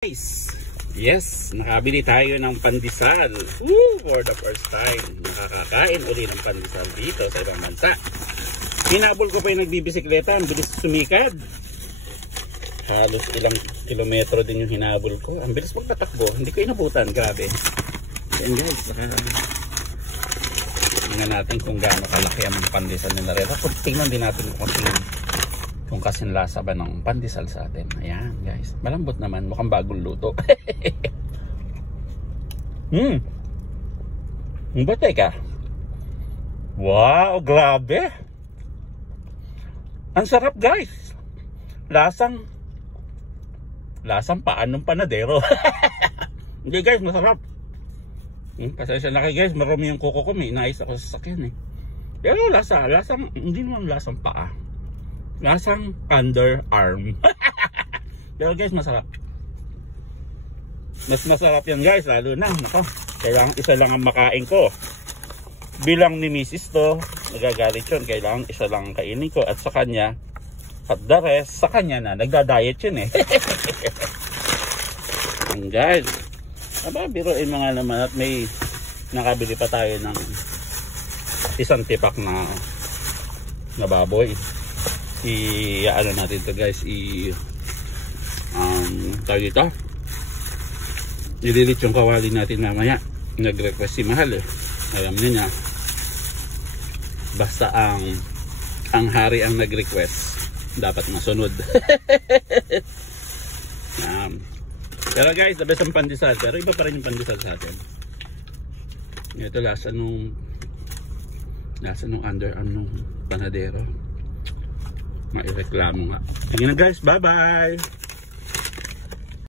Guys, yes, nakabili tayo ng pandesal. Woo, for the first time. Nakakakain uli ng pandesal dito sa ibang bansa. Hinabol ko pa yung nagbibisikleta. Ang bilis sumikad. Halos ilang kilometro din yung hinabol ko. Ang bilis magpatakbo. Hindi ko inabutan. Grabe. Yan guys, tingnan natin kung gaano kalaki ang pandesal nila rin. Tingnan din natin kung kasing lasa ba ng pandesal sa atin. Ayan guys, malambot naman, mukhang bagong luto. Bate ka. Wow, grabe. Ang sarap guys. Lasang paan ng panadero. Hindi guys, masarap. Pasensya na kayo guys, marami yung kuko ko, may inayos ako sa sasakyan eh. Pero lasang, hindi naman lasang paa. Lasang underarm. Pero guys, masarap. Mas masarap yan guys, lalo na nako, kailangan isa lang ang makain ko. Bilang ni Mrs. to, nagagalit yun, kailangan isa lang ang kainin ko. At sa kanya, at the rest, sa kanya na, nagda-diet yun eh. And guys, biruin mga naman at may nakabili pa tayo ng isang tipak na baboy. Ano natin to guys, tawag dito, nililit yung kawali natin mamaya. Nag-request si Mahal eh, alam niya, basta ang hari ang nag-request, dapat masunod. Pero guys, the best ang pandesal, pero iba pa rin yung pandesal sa atin. Ito lasa nung underarm nung panadero. Maireklamo nga. Sige na guys, bye bye.